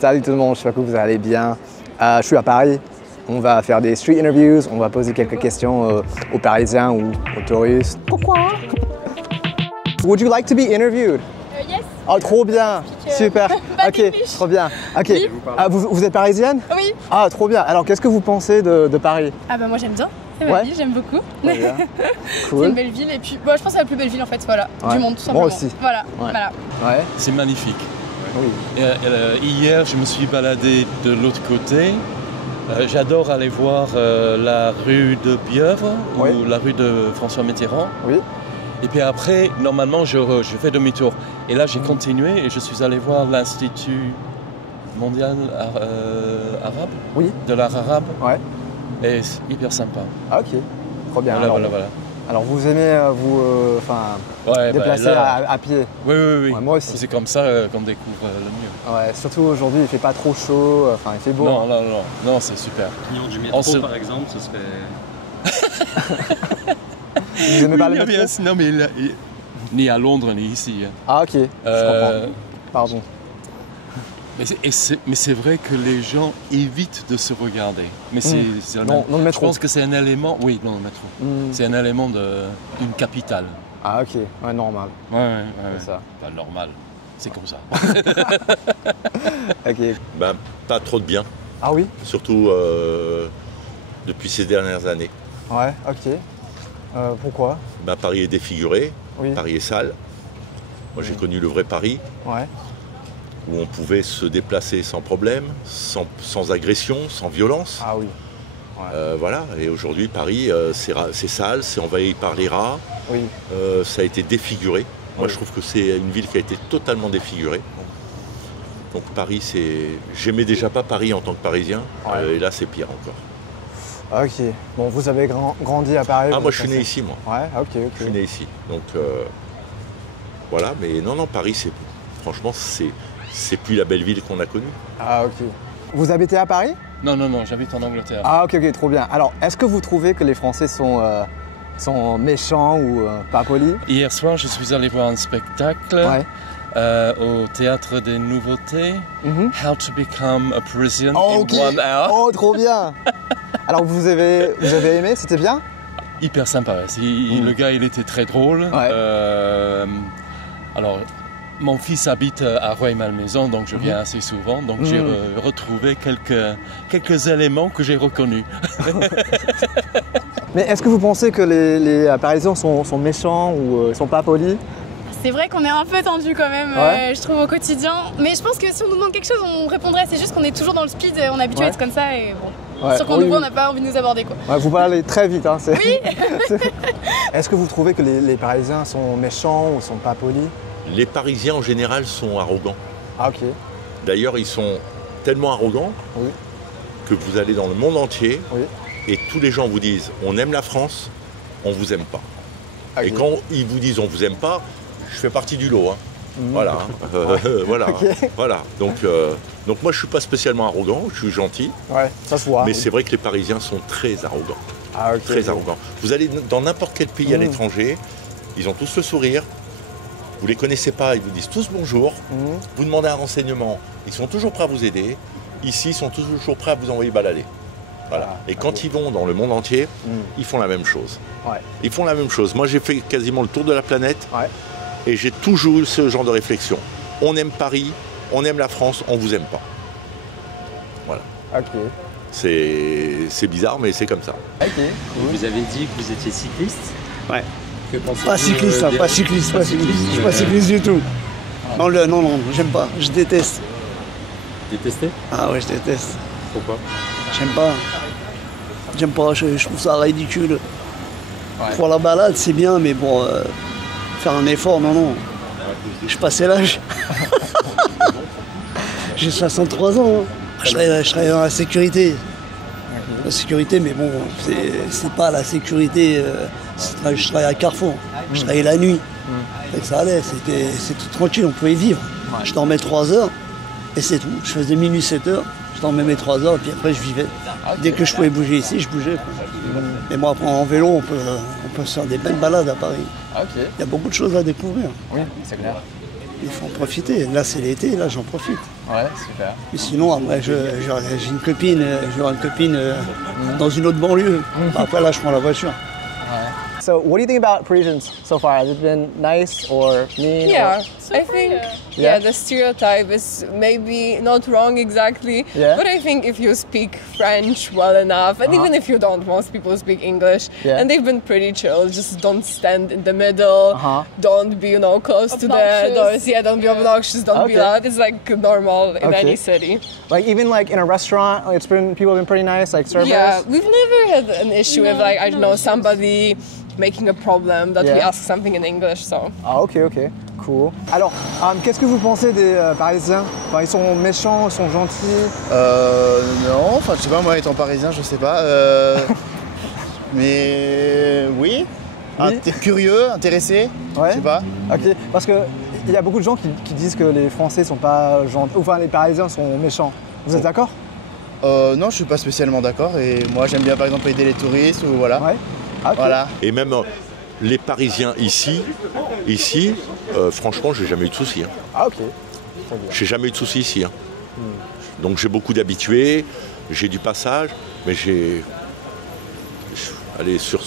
Salut tout le monde, j'espère que vous allez bien. Je suis à Paris. On va faire des street interviews, on va poser quelques questions aux Parisiens ou aux touristes. Pourquoi? Would you like to be interviewed? Yes. Oh, trop bien, super. Ok, trop bien. Ok, Oui. vous êtes parisienne? Oui. Ah, trop bien. Alors, qu'est-ce que vous pensez de Paris? Ah bah moi j'aime bien. C'est ma ville, j'aime beaucoup. Trop bien. C'est Cool. une belle ville et puis bon, je pense que c'est la plus belle ville en fait, voilà, Ouais. du monde tout simplement. Moi aussi. Voilà. Ouais. Voilà. Ouais. C'est magnifique. Oui. Hier, je me suis baladé de l'autre côté. J'adore aller voir la rue de Bièvre Oui. ou la rue de François Mitterrand. Oui. Et puis après, normalement, je fais demi-tour. Et là, j'ai continué et je suis allé voir l'Institut mondial arabe, Oui. de l'art arabe. Ouais. Et c'est hyper sympa. Ah, ok. Trop bien. Voilà, alors, voilà. alors, vous aimez Ouais, déplacer là, à pied? oui. Ouais, moi aussi. C'est comme ça qu'on découvre le mieux. Ouais, surtout aujourd'hui, il fait pas trop chaud, enfin il fait beau. Non, c'est super. Client du métro, par exemple, ce serait... Vous aimez pas le métro? Non, mais ni à Londres, ni ici. Ah, ok, je comprends. Pardon. Mais c'est vrai que les gens évitent de se regarder. Mais Non, le métro. Je pense que c'est un élément... Oui, dans le métro. C'est un élément d'une capitale. Ah, ok, ouais, normal. Ouais. C'est ça. Pas normal, c'est comme ça. Ok. Ben, pas trop de bien, Ah oui? surtout depuis ces dernières années. Ouais, ok. Pourquoi? Ben, Paris est défiguré, Oui. Paris est sale. Moi j'ai connu le vrai Paris, Ouais. où on pouvait se déplacer sans problème, sans agression, sans violence. Ah oui. Voilà, et aujourd'hui Paris c'est sale, c'est envahi par les rats, Oui. ça a été défiguré. Moi Oui. je trouve que c'est une ville qui a été totalement défigurée. Donc Paris, j'aimais déjà pas Paris en tant que Parisien, Ouais. et là c'est pire encore. Ok. Bon, vous avez grandi à Paris? Ah vous moi êtes je suis né ici moi. Ouais, ok. Je suis né ici. Donc voilà, mais non, Paris, franchement, c'est plus la belle ville qu'on a connue. Ah, ok. Vous habitez à Paris? Non, j'habite en Angleterre. Ah, ok, trop bien. Alors, est-ce que vous trouvez que les Français sont méchants ou pas polis? Hier soir, je suis allé voir un spectacle Ouais. au Théâtre des Nouveautés. Mhm. How to become a Parisian Oh, in ok. 1 hour. Oh, trop bien. Alors, vous avez aimé? C'était bien? Hyper sympa. Le gars, il était très drôle. Ouais. Alors, mon fils habite à Rueil-Malmaison, donc je viens assez souvent. Donc j'ai retrouvé quelques éléments que j'ai reconnus. Mais est-ce que vous pensez que les Parisiens sont méchants ou sont pas polis? C'est vrai qu'on est un peu tendu quand même, Ouais. je trouve au quotidien. Mais je pense que si on nous demande quelque chose, on répondrait. C'est juste qu'on est toujours dans le speed, on est habitué à être comme ça et bon. Ouais. Sur qu'on Oui, nous voit, oui. on n'a pas envie de nous aborder quoi. Ouais, vous parlez très vite. Hein, Oui. Est-ce que vous trouvez que les Parisiens sont méchants ou sont pas polis? Les Parisiens en général sont arrogants. Ah, ok. D'ailleurs, ils sont tellement arrogants Oui. que vous allez dans le monde entier Oui. et tous les gens vous disent on aime la France, on vous aime pas. Ok. Et quand ils vous disent on vous aime pas, je fais partie du lot. Hein. Voilà. Voilà. Ok. Voilà. Donc moi je suis pas spécialement arrogant, je suis gentil, Ouais, ça se voit. mais oui. c'est vrai que les Parisiens sont très arrogants. Ah, ok. Très arrogants. Vous allez dans n'importe quel pays à l'étranger, ils ont tous le sourire. Vous les connaissez pas, ils vous disent tous bonjour. Vous demandez un renseignement, ils sont toujours prêts à vous aider. Ici, ils sont toujours prêts à vous envoyer balader. Voilà. Ah, Et quand ils vont dans le monde entier, ils font la même chose. Ouais. Ils font la même chose. Moi, j'ai fait quasiment le tour de la planète Ouais. et j'ai toujours eu ce genre de réflexion. On aime Paris, on aime la France, on vous aime pas. Voilà. Ok. C'est bizarre, mais c'est comme ça. Ok. Vous avez dit que vous étiez cycliste. Ouais. Que pensez-vous Pas cycliste, pas cycliste, pas cycliste. Je suis pas cycliste du tout. Non, j'aime pas. Je déteste. Détesté? Ah ouais, je déteste. Pourquoi? J'aime pas. J'aime pas, je trouve ça ridicule. Pour la balade, c'est bien, mais pour faire un effort, non. Je passais l'âge. J'ai 63 ans. Hein. Je travaille dans la sécurité. La sécurité, mais bon, c'est pas la sécurité. Je travaille à Carrefour. Je travaillais la nuit. Et ça allait, c'était tout tranquille, on pouvait vivre. Je dormais 3 heures et c'est tout. Je faisais minuit 7 heures, je dormais mes 3 heures et puis après je vivais. Dès que je pouvais bouger ici, je bougeais. Quoi. Et moi, après, en vélo, on peut se faire des belles balades à Paris. Ok. Il y a beaucoup de choses à découvrir. Oui, c'est clair. Il faut en profiter. Là, c'est l'été, là, j'en profite. Ouais, super. Mais sinon, après, j'ai une copine, j'aurai une copine dans une autre banlieue. Après, là, je prends la voiture. So, what do you think about Parisians so far? Has it been nice or mean? Yeah, or... I think Yeah? the stereotype is maybe not wrong exactly, Yeah? but I think if you speak French well enough, and even if you don't, most people speak English, Yeah. and they've been pretty chill. Just don't stand in the middle, don't be close to the Obnoxious. doors. Yeah, don't be obnoxious, don't be Okay. loud. It's like normal in Okay. any city. Like even like in a restaurant, people have been pretty nice, like servers. Yeah, we've never had an issue with like I don't know somebody making a problem that we Yeah. ask something in English. So. Ah ok, cool. Alors, qu'est-ce que vous pensez des Parisiens? Enfin, ils sont méchants, ils sont gentils? Non, enfin je sais pas, moi étant parisien, je sais pas. Mais oui, curieux, intéressé, Ouais. je sais pas. Ok, parce que il y a beaucoup de gens qui disent que les Français sont pas gentils, enfin les Parisiens sont méchants. Vous êtes d'accord? Non, je suis pas spécialement d'accord et moi j'aime bien par exemple aider les touristes ou voilà. Ouais. Ah, ok. Voilà. Et même les Parisiens ici, franchement, j'ai jamais eu de soucis. Hein. Ah ok. J'ai jamais eu de soucis ici. Hein. Donc j'ai beaucoup d'habitués, j'ai du passage, mais allez, sur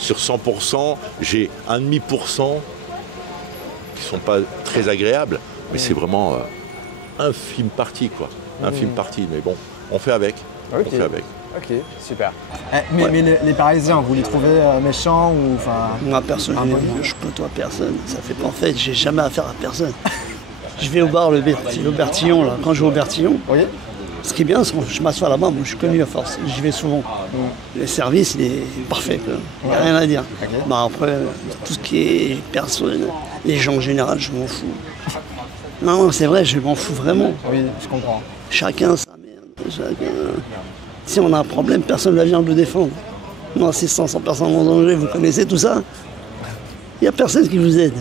100%, j'ai 1,5% qui sont pas très agréables, mais c'est vraiment infime partie, quoi. Infime partie, mais bon, on fait avec. Ok. On fait avec. Ok, super. Mais les Parisiens, vous les trouvez méchants ou enfin? Moi, personnellement, je côtoie personne. Ça fait pas en fait, j'ai jamais affaire à personne. Je vais au bar, le Bertillon, là. Quand je vais au Bertillon, Oui. ce qui est bien, c'est que je m'assois là-bas. Moi, je suis connu à force. J'y vais souvent. Le service, il est parfait, quoi. Il n'y a rien à dire. Bah, après, tout ce qui est personne, les gens en général, je m'en fous. Non, c'est vrai, je m'en fous vraiment. Oui, je comprends. Chacun sa merde. Si on a un problème, personne ne vient le défendre. Non, c'est 500 personnes en danger, vous connaissez tout ça. Il n'y a personne qui vous aide.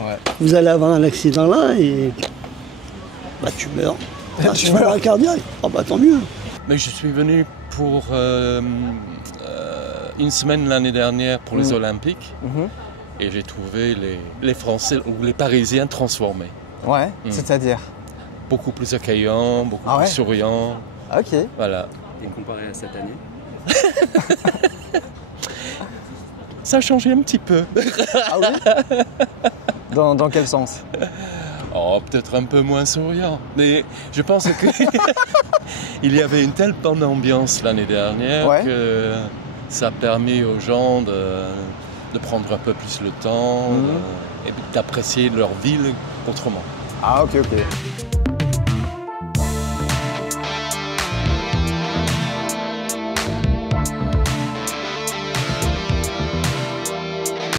Ouais. Vous allez avoir un accident là et bah, tu meurs. Tu meurs à cardiaque. Oh bah tant mieux. Mais je suis venu pour une semaine l'année dernière pour les Olympiques et j'ai trouvé les Français ou les Parisiens transformés. Ouais, c'est-à-dire? Beaucoup plus accueillants, beaucoup Ah ouais? plus souriants. Ok. Voilà. Et comparé à cette année? Ça a changé un petit peu. Ah oui? Dans quel sens? Oh, peut-être un peu moins souriant. Mais je pense que il y avait une telle bonne ambiance l'année dernière Ouais. que ça a permis aux gens de prendre un peu plus le temps et d'apprécier leur ville autrement. Ah ok.